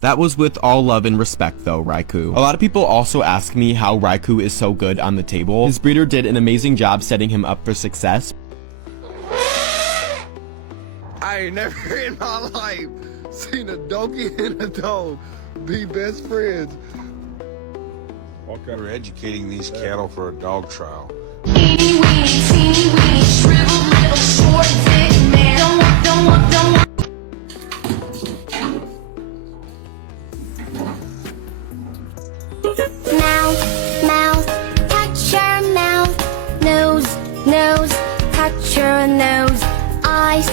That was with all love and respect though, Raikou. A lot of people also ask me how Raikou is so good on the table. His breeder did an amazing job setting him up for success. I ain't never in my life seen a donkey and a dog be best friends. We're educating these cattle for a dog trial. Teeny weeny, shriveled little short dick man. Don't want. Mouth, touch your mouth. Nose, touch your nose. Eyes,